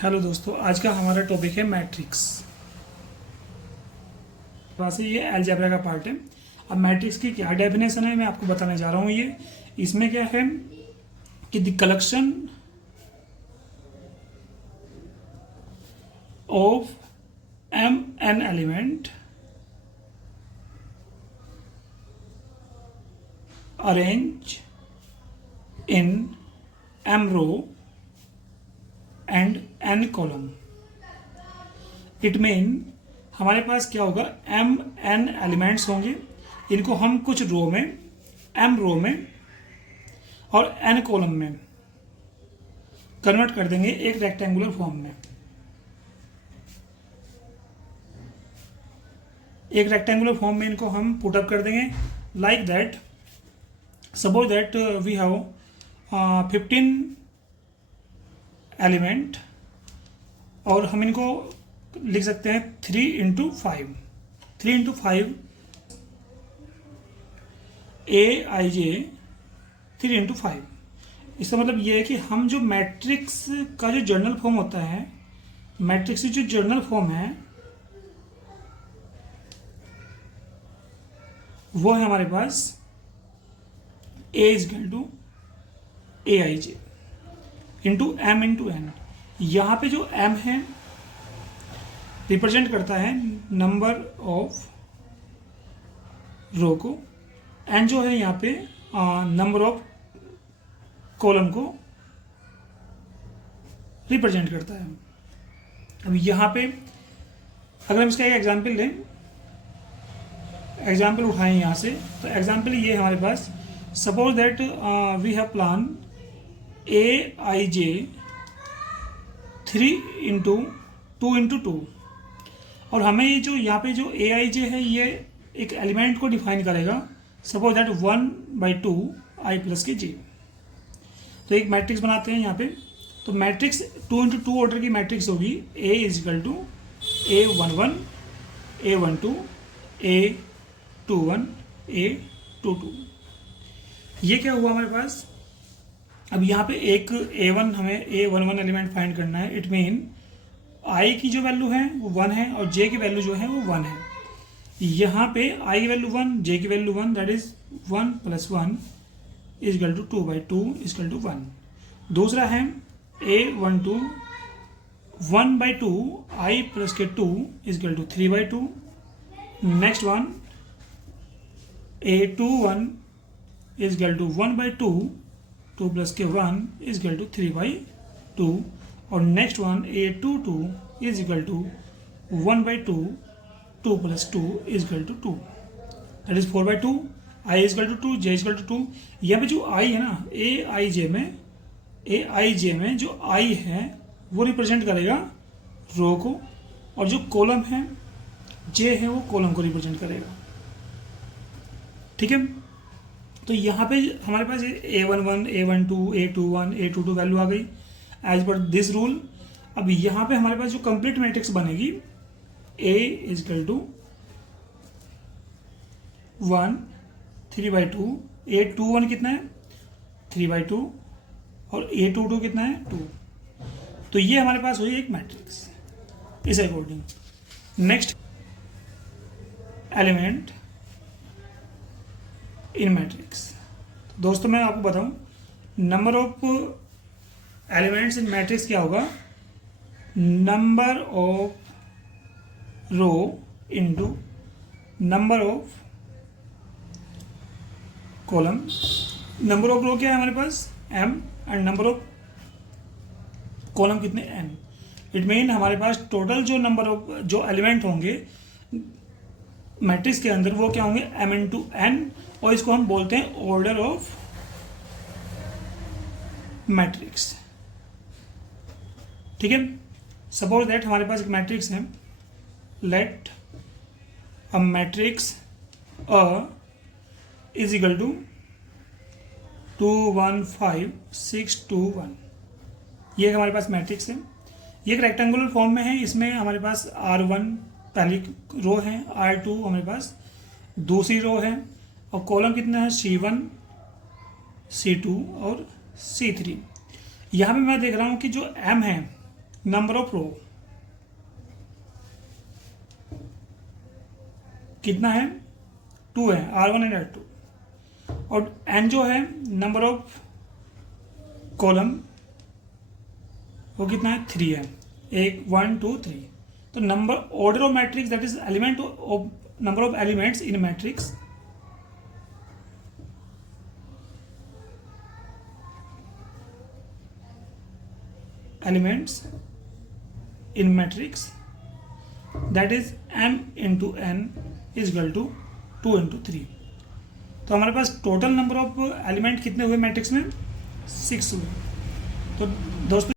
Hello दोस्तों, आज का हमारा टॉपिक है मैट्रिक्स। वैसे ये अलजेब्रा का पार्ट है। अब मैट्रिक्स की क्या डेफिनेशन है मैं आपको बताने जा रहा हूँ। ये इसमें क्या है कि the collection of m n element arrange in m row and n column. It mean हमारे पास क्या होगा, एम एन एलिमेंट्स होंगे, इनको हम कुछ रो में, एम रो में और एन कॉलम में कन्वर्ट कर देंगे एक रेक्टेंगुलर फॉर्म में। एक रेक्टेंगुलर फॉर्म में इनको हम पुट अप कर देंगे like that. Suppose that we have 15 element और हम इनको लिख सकते हैं 3 इंटू फाइव AIJ 3 इंटू 5। इसका मतलब ये है कि हम जो मैट्रिक्स का जो जर्नल फॉर्म होता है, मैट्रिक्स की जो जर्नल फॉर्म है वो है हमारे पास A=AIJ into M into N। यहाँ पे जो M है रिप्रेजेंट करता है नंबर ऑफ रो को, N जो है यहाँ पे नंबर ऑफ कॉलम को रिप्रेजेंट करता है। अब यहाँ पे अगर हम इसका एक एग्जाम्पल लें, एग्जाम्पल उठाएं यहाँ से, तो एग्जाम्पल ये है हमारे पास। Suppose that we have plan AIJ 3 into 2 और हमें ये जो यहाँ पे जो AIJ है ये एक एलिमेंट को डिफाइन करेगा। सपोज दैट 1/2 I प्लस के J। तो एक मैट्रिक्स बनाते हैं यहाँ पे। तो मैट्रिक्स 2 इंटू 2 ऑर्डर की मैट्रिक्स होगी A=A11 A12 A21 A22। ये क्या हुआ हमारे पास। अब यहाँ पे एक A1 हमें A11 एलिमेंट फाइंड करना है। इट मीन I की जो वैल्यू है वो 1 है और J की वैल्यू जो है वो 1 है। यहाँ पे I की वैल्यू 1, J की वैल्यू 1, दैट इज 1 + 1 = 2/2 = 1। दूसरा है A12 1/2 I प्लस के 2 = 3/2। नेक्स्ट वन A21 = 1/2 2 प्लस के 1 = 3/2। और next one A22 = 1/2 2 plus 2 = 2, that is 4/2। I = 2, J = 2। यहाँ पे जो I है ना, AIJ में जो I है वो रिप्रेजेंट करेगा रो को, और जो कॉलम है J है वो कॉलम को रिप्रेजेंट करेगा। ठीक है। तो यहाँ पे हमारे पास A11 A12 A21 A22 value आ गई एज पर दिस रूल। अब यहाँ पे हमारे पास जो कंप्लीट मैट्रिक्स बनेगी A = 1 3/2 A21 कितना है 3/2 और A22 कितना है 2। तो ये हमारे पास हुई एक मैट्रिक्स इस अकॉर्डिंग। Next element in matrix. दोस्तों मैं आपको बताऊं, number of elements in matrix क्या होगा, number of row into number of column. Number of row क्या है हमारे पास M and number of column कितने N। इट मीन हमारे पास टोटल जो नंबर ऑफ जो एलिमेंट होंगे मैट्रिक्स के अंदर वो क्या होंगे M इंटू N, और इसको हम बोलते हैं ऑर्डर ऑफ मैट्रिक्स। ठीक है। सपोज दैट हमारे पास एक मैट्रिक्स है, let a matrix A is equal to 2 1 5 6 2 1। ये हमारे पास मैट्रिक्स है। ये एक रेक्टेंगुलर फॉर्म में है। इसमें हमारे पास R1 पहली रो है, R2 हमारे पास दूसरी रो है, और कॉलम कितना है C1 C2 और C3। यहाँ पे मैं देख रहा हूँ कि जो M है नंबर ऑफ रो कितना है, 2 है, R1 एंड R2, और n जो है नंबर ऑफ कॉलम वो कितना है, 3 है, 1 2 3। तो number order of matrix that is element of number of elements in matrix elements in matrix that is m into n is equal to 2 into 3। तो हमारे पास टोटल नंबर ऑफ एलिमेंट कितने हुए मैट्रिक्स में, 6 हुए। तो दोस्तों